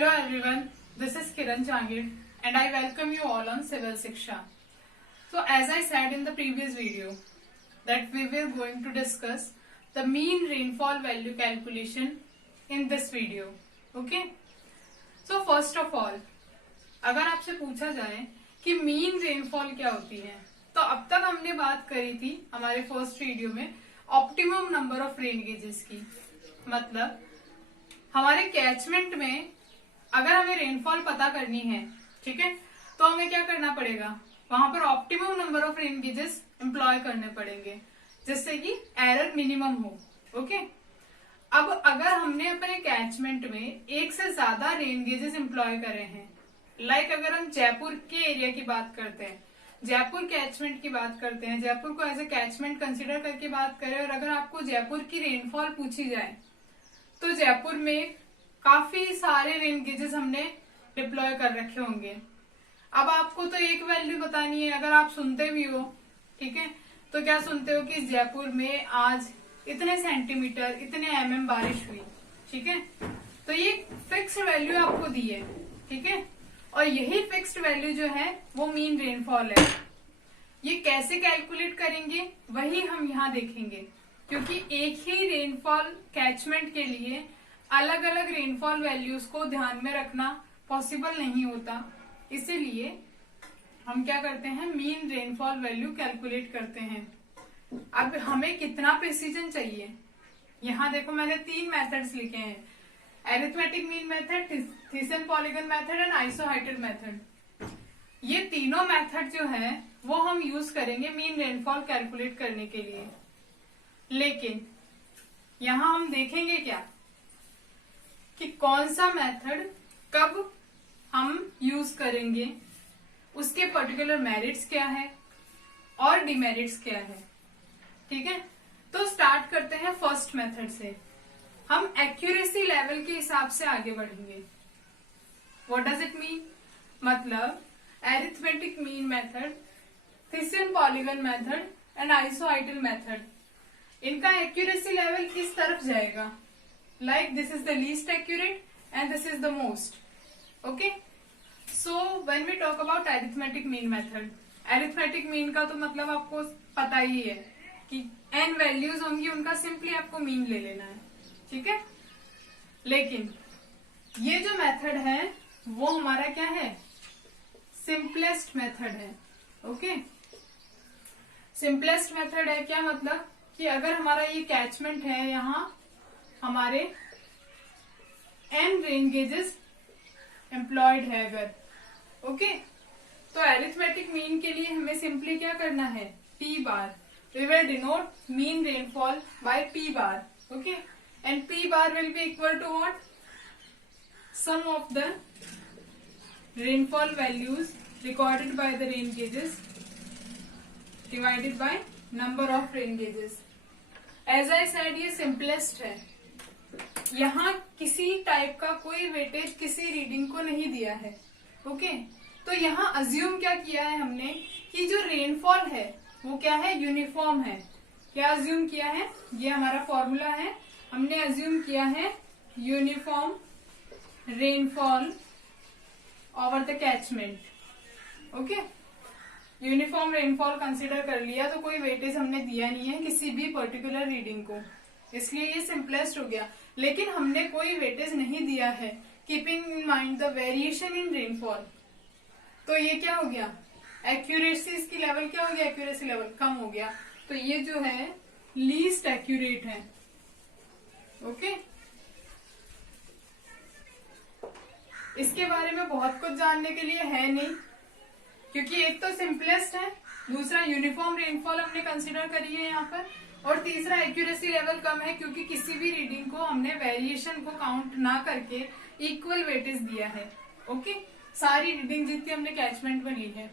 Hello everyone, this is Kiran Jangir and I welcome you all on Civil Shiksha. So as I said in the previous video that we were going to discuss the mean rainfall value calculation in this video. Okay? So first of all, अगर आपसे पूछा जाए कि mean rainfall क्या होती है तो अब तक हमने बात करी थी हमारे फर्स्ट वीडियो में optimum number of rain gauges की। मतलब हमारे कैचमेंट में अगर हमें रेनफॉल पता करनी है, ठीक है, तो हमें क्या करना पड़ेगा, वहां पर optimum number of rain gauges employ करने पड़ेंगे जिससे कि एरर मिनिमम हो। ओके, अब अगर हमने अपने कैचमेंट में एक से ज्यादा रेन गेजेस एम्प्लॉय करे हैं, लाइक अगर हम जयपुर के एरिया की बात करते हैं, जयपुर कैचमेंट की बात करते हैं, जयपुर को एज ए कैचमेंट कंसिडर करके बात करें और अगर आपको जयपुर की रेनफॉल पूछी जाए तो जयपुर में काफी सारे रेन गेजेस हमने डिप्लॉय कर रखे होंगे। अब आपको तो एक वैल्यू बतानी है, अगर आप सुनते भी हो, ठीक है, तो क्या सुनते हो कि जयपुर में आज इतने सेंटीमीटर इतने mm बारिश हुई, ठीक है, तो ये फिक्स्ड वैल्यू आपको दी है, ठीक है, और यही फिक्स्ड वैल्यू जो है वो मीन रेनफॉल है। ये कैसे कैलकुलेट करेंगे वही हम यहाँ देखेंगे, क्योंकि एक ही रेनफॉल कैचमेंट के लिए अलग अलग रेनफॉल वैल्यूज को ध्यान में रखना पॉसिबल नहीं होता। इसीलिए हम क्या करते हैं, मीन रेनफॉल वैल्यू कैलकुलेट करते हैं। अब हमें कितना प्रिसीजन चाहिए, यहाँ देखो मैंने 3 मेथड्स लिखे हैं, एरिथमेटिक मीन मेथड, थिसन पॉलीगन मेथड एंड आइसोहाइटेड मेथड। ये तीनों मेथड जो है वो हम यूज करेंगे मीन रेनफॉल कैलकुलेट करने के लिए। लेकिन यहां हम देखेंगे क्या कि कौन सा मेथड कब हम यूज करेंगे, उसके पर्टिकुलर मेरिट्स क्या है और डिमेरिट्स क्या है। ठीक है, तो स्टार्ट करते हैं फर्स्ट मेथड से। हम एक्यूरेसी लेवल के हिसाब से आगे बढ़ेंगे। व्हाट डज इट मीन, मतलब एरिथमेटिक मीन मेथड, थिसन पॉलीगन मेथड एंड आइसोहाइटल मेथड, इनका एक्यूरेसी लेवल किस तरफ जाएगा, like this is the least accurate and this is the most. Okay, so when we talk about arithmetic mean method, arithmetic mean का तो मतलब आपको पता ही है कि n वैल्यूज होंगी, उनका सिंपली आपको मीन ले लेना है, ठीक है। लेकिन ये जो मेथड है वो हमारा क्या है, सिंपलेस्ट मेथड है। ओके, सिंपलेस्ट मेथड है क्या, मतलब कि अगर हमारा ये कैचमेंट है, यहाँ हमारे n रेन गेजेस एम्प्लॉयड है अगर, ओके, तो एरिथमेटिक मीन के लिए हमें सिंपली क्या करना है, P bar, we will denote mean rainfall by P bar, okay, and P bar will be equal to what, sum of the rainfall values recorded by the rain gauges divided by number of rain gauges. As I said ये simplest है, यहाँ किसी type का कोई weightage किसी reading को नहीं दिया है। ओके, तो यहाँ अज्यूम क्या किया है हमने कि जो रेनफॉल है वो क्या है, यूनिफॉर्म है। क्या अज्यूम किया है, ये हमारा फॉर्मूला है, हमने अज्यूम किया है uniform rainfall over the catchment. Okay, uniform rainfall consider कर लिया, तो कोई वेटेज हमने दिया नहीं है किसी भी पर्टिकुलर रीडिंग को, इसलिए ये सिंपलेस्ट हो गया। लेकिन हमने कोई वेटेज नहीं दिया है keeping in mind the variation in rainfall, तो ये क्या हो गया, एक्यूरेसी, इसकी लेवल क्या हो गया, एक्यूरेसी लेवल कम हो गया, तो ये जो है लीस्ट एक्यूरेट है। ओके, इसके बारे में बहुत कुछ जानने के लिए है नहीं, क्योंकि एक तो सिंपलेस्ट है, दूसरा यूनिफॉर्म रेनफॉल हमने कंसीडर करी है यहाँ पर, और तीसरा एक्यूरेसी लेवल कम है क्योंकि किसी भी रीडिंग को हमने वेरिएशन को काउंट ना करके इक्वल वेटेज दिया है। ओके, सारी रीडिंग जितनी हमने कैचमेंट में ली है।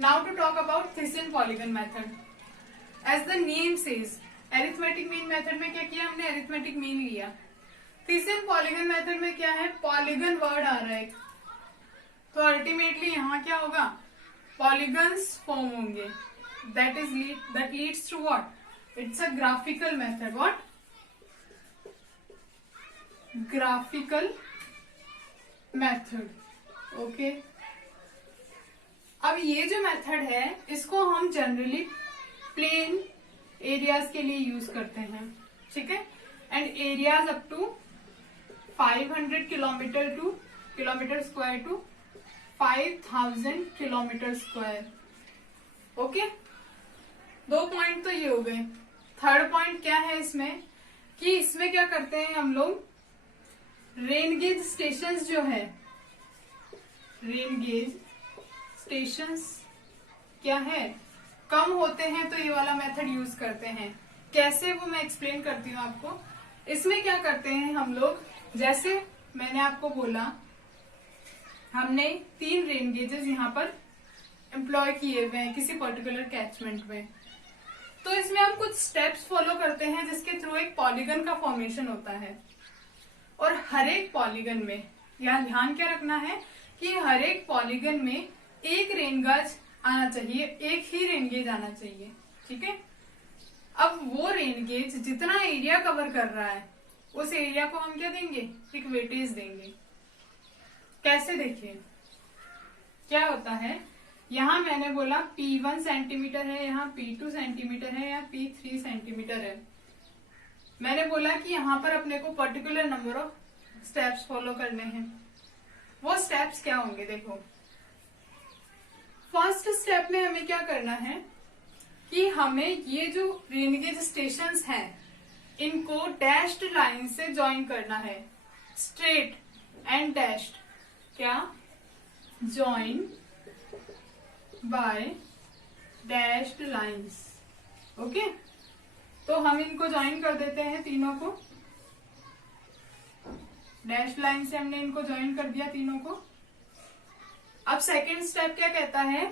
Now to talk about Thiessen polygon method. As the name says, arithmetic mean method में क्या किया हमने, एरिथमेटिक मीन लिया। थिसन पॉलीगन मेथड में क्या है, पॉलीगन वर्ड आ रहा है, तो अल्टीमेटली यहाँ क्या होगा, पॉलीगन्स फॉर्म होंगे, that leads to what, it's a graphical method. What, graphical method. Okay, अब ये जो मेथड है इसको हम जनरली प्लेन एरियाज के लिए यूज करते हैं, ठीक है। And areas up to 500 kilometre square to 5000 kilometre square. Okay, 2 point तो ये हो गए। थर्ड पॉइंट क्या है इसमें कि इसमें क्या करते हैं हम लोग, रेन गेज स्टेशंस जो है, रेन गेज स्टेशंस क्या है, कम होते हैं तो ये वाला मेथड यूज करते हैं। कैसे वो मैं एक्सप्लेन करती हूँ आपको। इसमें क्या करते हैं हम लोग, जैसे मैंने आपको बोला हमने 3 रेन गेजेस यहाँ पर एम्प्लॉय किए हुए हैं किसी पर्टिकुलर कैचमेंट में, तो इसमें हम कुछ स्टेप्स फॉलो करते हैं जिसके थ्रू एक पॉलीगन का फॉर्मेशन होता है। और हर एक पॉलीगन में, यहाँ ध्यान क्या रखना है कि हर एक पॉलीगन में एक रेन गेज आना चाहिए, एक ही रेन गेज आना चाहिए, ठीक है। अब वो रेन गेज जितना एरिया कवर कर रहा है उस एरिया को हम क्या देंगे, एक वेटेज देंगे। कैसे, देखिए क्या होता है, यहाँ मैंने बोला P1 सेंटीमीटर है, यहाँ P2 सेंटीमीटर है, या P3 सेंटीमीटर है। मैंने बोला कि यहाँ पर अपने को particular number of steps follow करने हैं। वो स्टेप्स क्या होंगे, देखो फर्स्ट स्टेप में हमें क्या करना है कि हमें ये जो रेन गेज स्टेशंस हैं इनको डैश्ड लाइन से ज्वाइन करना है, स्ट्रेट एंड डैश्ड, क्या, join by dashed lines. Okay, तो हम इनको ज्वाइन कर देते हैं तीनों को, डैश लाइन से हमने इनको ज्वाइन कर दिया तीनों को। अब सेकंड स्टेप क्या कहता है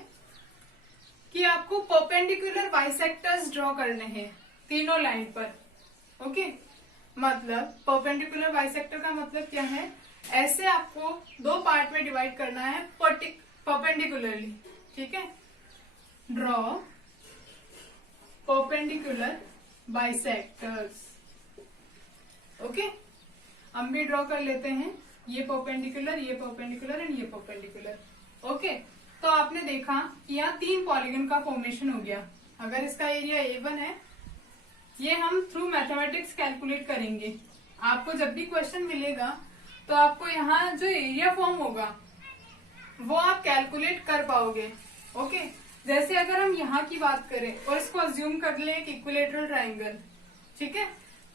कि आपको परपेंडिकुलर बाइसेक्टर्स ड्रॉ करने हैं तीनों लाइन पर। ओके, मतलब परपेंडिकुलर बाइसेक्टर का मतलब क्या है, ऐसे आपको 2 पार्ट में डिवाइड करना है परपेंडिकुलरली, ठीक है। Draw perpendicular bisectors. ओके, हम भी ड्रॉ कर लेते हैं, ये परपेंडिकुलर, ये परपेंडिकुलर एंड ये परपेंडिकुलर। ओके, तो आपने देखा कि यहाँ 3 पॉलीगन का फॉर्मेशन हो गया। अगर इसका एरिया A1 है, ये हम थ्रू मैथमेटिक्स कैलकुलेट करेंगे। आपको जब भी क्वेश्चन मिलेगा तो आपको यहाँ जो एरिया फॉर्म होगा वो आप कैलकुलेट कर पाओगे। ओके, जैसे अगर हम यहाँ की बात करें और इसको अज्यूम कर ले एक इक्विलेटरल ट्राइंगल, ठीक है,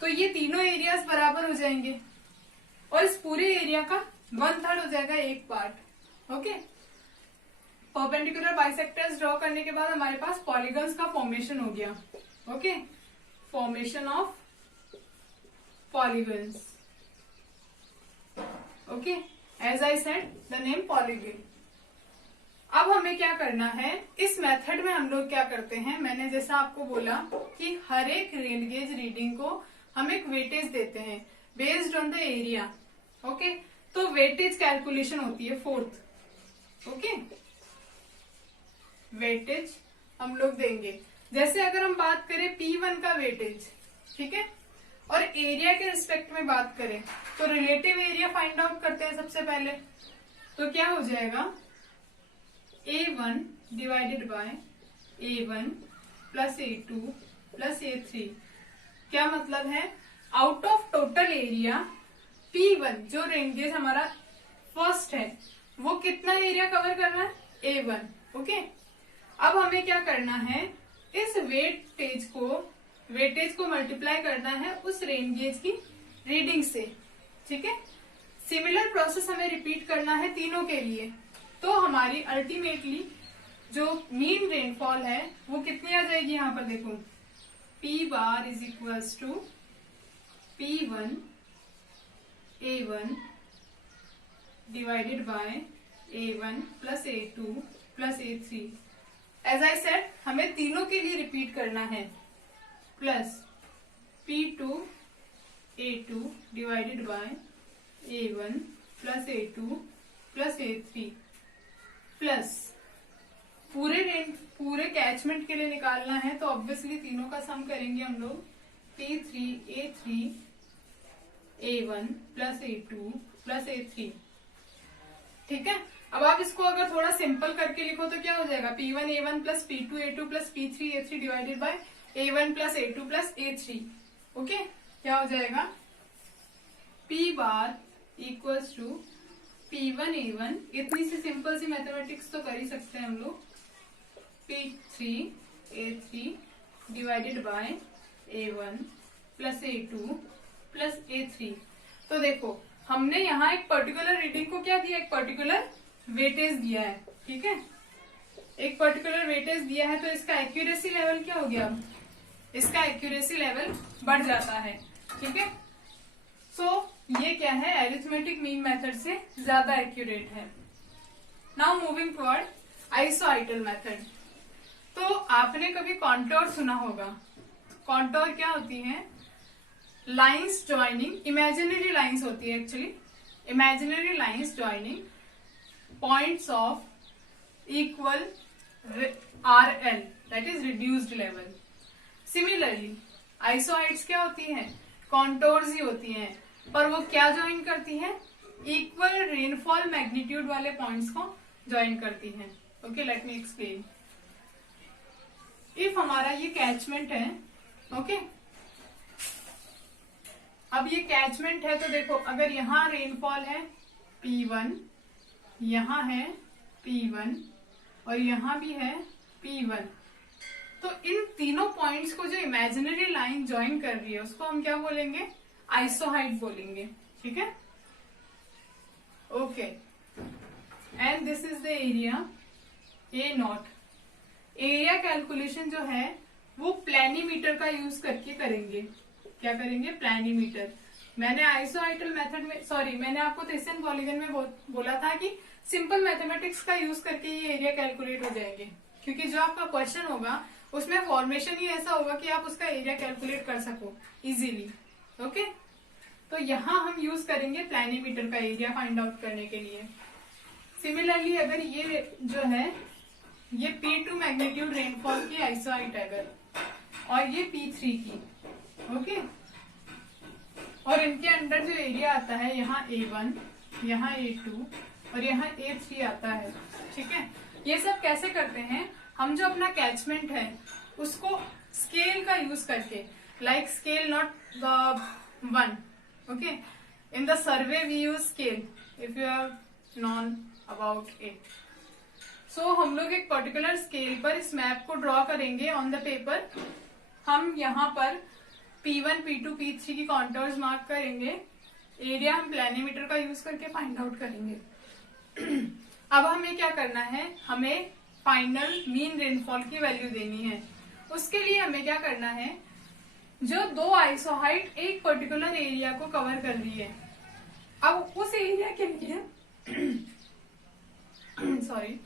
तो ये तीनों एरियाज बराबर हो जाएंगे और इस पूरे एरिया का 1/3 हो जाएगा एक part. Okay, perpendicular bisectors draw करने के बाद हमारे पास पॉलीगन्स का फॉर्मेशन हो गया। Okay, formation of polygons. Okay, as I said the name polygon. अब हमें क्या करना है, इस मेथड में हम लोग क्या करते हैं, मैंने जैसा आपको बोला कि हर एक रेन गेज रीडिंग को हम एक वेटेज देते हैं based on the area. Okay, तो वेटेज कैलकुलेशन होती है 4th। ओके, वेटेज हम लोग देंगे। जैसे अगर हम बात करें P1 का वेटेज, ठीक है, और एरिया के रिस्पेक्ट में बात करें तो रिलेटिव एरिया फाइंड आउट करते हैं सबसे पहले। तो क्या हो जाएगा, A1 divided by A1 plus A2 plus A3। क्या मतलब है, out of total area P1 जो रेन गेज हमारा फर्स्ट है वो कितना एरिया कवर कर रहा है, A1। ओके, अब हमें क्या करना है, इस वेटेज को मल्टीप्लाई करना है उस रेन गेज की रीडिंग से, ठीक है। सिमिलर प्रोसेस हमें रिपीट करना है तीनों के लिए। तो हमारी अल्टीमेटली जो मीन रेनफॉल है वो कितनी आ जाएगी, यहाँ पर देखो, P bar is equals to P1 A1 divided by A1 plus A2 plus A3। As I said हमें तीनों के लिए रिपीट करना है, plus P2 A2 divided by A1 plus A2 plus A3 plus पूरे कैचमेंट के लिए निकालना है तो ऑब्वियसली तीनों का सम करेंगे हम लोग, P3 A3 A1 plus A2 plus A3। ठीक है। अब आप इसको अगर थोड़ा सिंपल करके लिखो तो क्या हो जाएगा, P1A1 plus P2A2 plus P3A3 divided by A1 plus A2 plus A3। Okay, क्या हो जाएगा, P bar equals to P1A1, इतनी सी सिंपल सी मैथमेटिक्स तो कर ही सकते हैं हम लोग, P3A3 divided by A1 plus A2 plus A3। तो देखो हमने यहाँ एक पर्टिकुलर रीडिंग को क्या दिया, एक पर्टिकुलर वेटेज दिया है, ठीक है, एक पर्टिकुलर वेटेज दिया है, तो इसका एक्यूरेसी लेवल क्या हो गया, इसका एक्यूरेसी लेवल बढ़ जाता है, ठीक है। सो ये क्या है, अरिथमेटिक मीन मेथड से ज्यादा एक्यूरेट है। Now moving toward isohyetal method. तो आपने कभी कॉन्टोर सुना होगा, कॉन्टोर क्या होती है, लाइंस ज्वाइनिंग, इमेजिनरी लाइंस होती है actually, imaginary lines joining points of equal RL, that is reduced level. Similarly isohyets क्या होती हैं, कॉन्टोर्स ही होती हैं, पर वो क्या ज्वाइन करती हैं, इक्वल रेनफॉल मैग्नीट्यूड वाले पॉइंट्स को ज्वाइन करती हैं। Okay, let me explain. If हमारा ये कैचमेंट है, ओके, अब ये कैचमेंट है, तो देखो अगर यहाँ रेनफॉल है P1, यहाँ है P1 और यहाँ भी है P1, तो इन तीनों पॉइंट्स को जो इमेजिनरी लाइन ज्वाइन कर रही है उसको हम क्या बोलेंगे, आइसोहाइड बोलेंगे, ठीक है। Okay, and this is the area A0। Area calculation जो है वो प्लैनीमीटर का यूज करके करेंगे। क्या करेंगे, प्लैनीमीटर। मैंने आइसोआइटल मेथड में, सॉरी, मैंने आपको थिसन पॉलीगन में बोला था कि सिंपल मैथमेटिक्स का यूज करके ये एरिया कैलकुलेट हो जाएंगे, क्योंकि जो आपका क्वेश्चन होगा उसमें फॉर्मेशन ही ऐसा होगा कि आप उसका एरिया कैलकुलेट कर सको इजीली। ओके, तो यहाँ हम यूज करेंगे प्लैनीमीटर का एरिया फाइंड आउट करने के लिए। सिमिलरली अगर ये जो है ये P2 मैग्नीट्यूड रेनफॉल की आइसोहाइट है अगर, और ये P3 की, ओके, और इनके अंडर जो एरिया आता है यहाँ A1, यहाँ A2 और यहाँ A3 आता है, ठीक है। ये सब कैसे करते हैं, हम जो अपना कैचमेंट है उसको स्केल का यूज करके, like scale not the one, okay, in the survey we use scale, if you are known about it. So हम लोग एक पर्टिकुलर स्केल पर इस मैप को ड्रॉ करेंगे ऑन द पेपर। हम यहाँ पर P1, P2, P3 की कॉन्टोर्स मार्क करेंगे, एरिया हम प्लैनीमीटर का यूज करके फाइंड आउट करेंगे। अब हमें क्या करना है, हमें फाइनल मीन रेनफॉल की वैल्यू देनी है। उसके लिए हमें क्या करना है, जो दो आइसोहाइट एक पर्टिकुलर एरिया को कवर कर रही है, अब उस एरिया के लिए सॉरी,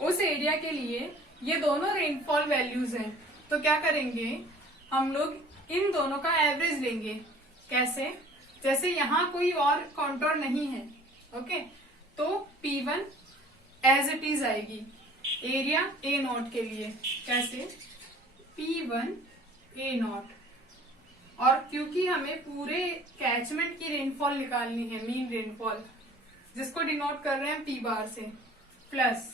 उस एरिया के लिए ये दोनों रेनफॉल वैल्यूज हैं, तो क्या करेंगे हम लोग इन दोनों का एवरेज लेंगे। कैसे, जैसे यहाँ कोई और कॉन्टोर नहीं है, ओके, तो P1 एज इट इज आएगी एरिया A0 के लिए, कैसे P1 A0, और क्योंकि हमें पूरे कैचमेंट की रेनफॉल निकालनी है, मीन रेनफॉल, जिसको डिनोट कर रहे हैं P बार से, प्लस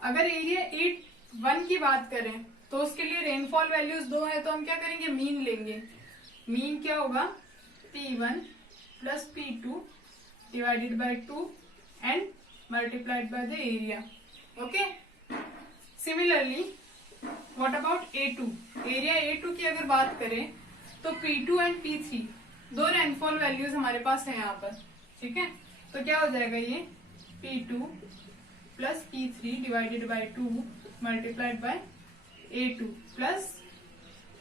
अगर एरिया A1 की बात करें तो उसके लिए रेनफॉल वैल्यूज 2 है, तो हम क्या करेंगे, मीन लेंगे। मीन क्या होगा, P1 plus P2 divided by 2 and multiplied by the area. Okay, similarly what about A2, area A2 की अगर बात करें तो P2 एंड P3 दो रेनफॉल वैल्यूज हमारे पास है यहाँ पर, ठीक है। तो क्या हो जाएगा, ये P2 plus P3 divided by 2 multiplied by A2 plus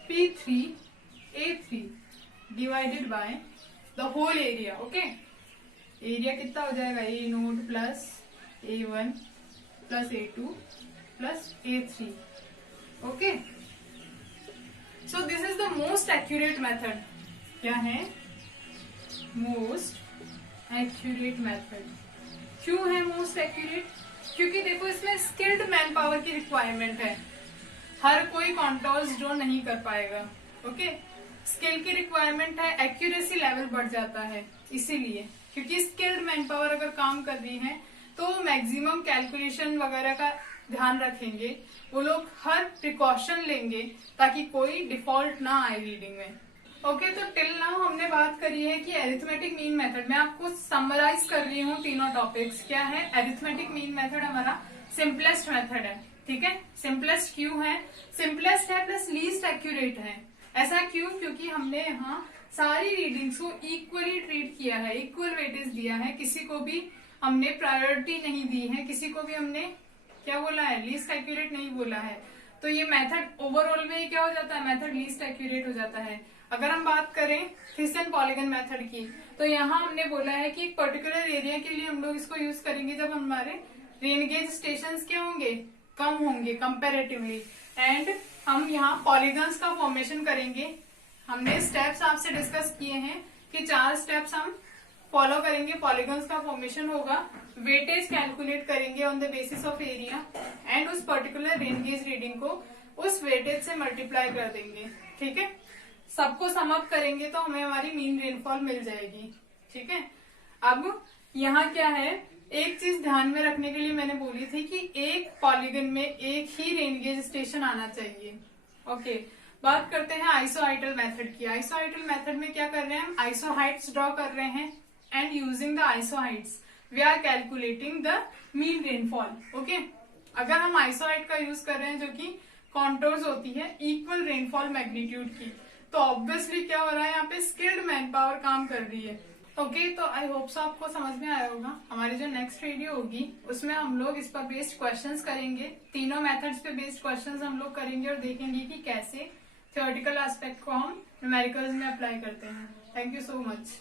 P3 A3 divided by the whole area. Okay, area कितना हो जाएगा, A0 plus A1 plus A2 plus A3। Okay, so this is the most accurate method. क्या है, most accurate method. क्यों है most accurate, क्योंकि देखो इसमें स्किल्ड मैन पावर की रिक्वायरमेंट है, हर कोई कॉन्टोर्स ड्रॉ नहीं कर पाएगा। ओके, स्किल की रिक्वायरमेंट है, एक्यूरेसी लेवल बढ़ जाता है, इसीलिए, क्योंकि स्किल्ड मैन पावर अगर काम कर रही है तो मैक्सिमम कैलकुलेशन वगैरह का ध्यान रखेंगे, वो लोग हर प्रिकॉशन लेंगे ताकि कोई डिफॉल्ट ना आए रीडिंग में। ओके, तो टिल नाउ हमने बात करी है कि एरिथमेटिक मीन मेथड। मैं आपको समराइज कर रही हूँ तीनों टॉपिक्स। क्या है? एरिथमेटिक मीन मेथड हमारा सिंपलेस्ट मेथड है, ठीक है। सिंपलेस्ट क्यों है? सिंपलेस्ट है प्लस लीस्ट एक्यूरेट है। ऐसा क्यों? क्योंकि हमने यहाँ सारी रीडिंग्स को इक्वली ट्रीट किया है, इक्वल वेटेज दिया है, किसी को भी हमने प्रायोरिटी नहीं दी है, किसी को भी हमने क्या बोला है? लीस्ट एक्यूरेट नहीं बोला है। तो ये मेथड ओवरऑल में ही क्या हो जाता है? मेथड लीस्ट एक्यूरेट हो जाता है। अगर हम बात करें थिसन पॉलीगन मेथड की, तो यहाँ हमने बोला है कि एक पर्टिकुलर एरिया के लिए हम लोग इसको यूज करेंगे जब हमारे रेन गेज स्टेशंस क्या होंगे? कम होंगे कंपैरेटिवली, एंड हम यहाँ पॉलीगन्स का फॉर्मेशन करेंगे। हमने स्टेप्स आपसे डिस्कस किए हैं कि 4 स्टेप्स हम फॉलो करेंगे, पॉलीगन्स का फॉर्मेशन होगा, वेटेज कैलकुलेट करेंगे on the basis of area, and उस पर्टिकुलर रेन गेज रीडिंग को उस वेटेज से मल्टीप्लाई कर देंगे, ठीक है। सबको सम अप करेंगे तो हमें हमारी मीन रेनफॉल मिल जाएगी, ठीक है। अब यहाँ क्या है, एक चीज ध्यान में रखने के लिए मैंने बोली थी कि एक पॉलीगन में एक ही रेन गेज स्टेशन आना चाहिए। ओके, बात करते हैं आइसोहाइटल मेथड की। आइसोहाइटल मेथड में क्या कर रहे हैं? हम आइसोहाइट्स ड्रॉ कर रहे हैं, and using the isohyets we are calculating the mean rainfall. Okay, अगर हम आइसोहाइट का यूज कर रहे हैं जो कि कॉन्टोर्स होती है इक्वल रेनफॉल मैग्नीट्यूड की, तो ऑब्वियसली क्या हो रहा है? यहाँ पे स्किल्ड मैन पावर काम कर रही है। ओके, तो आई होप सो आपको समझ में आया होगा। हमारी जो नेक्स्ट वीडियो होगी उसमें हम लोग इस पर बेस्ड क्वेश्चंस करेंगे, तीनों मेथड्स पे बेस्ड क्वेश्चंस हम लोग करेंगे और देखेंगे कि कैसे थ्योरेटिकल एस्पेक्ट को हम न्यूमेरिकल्स में अप्लाई करते हैं। Thank you so much.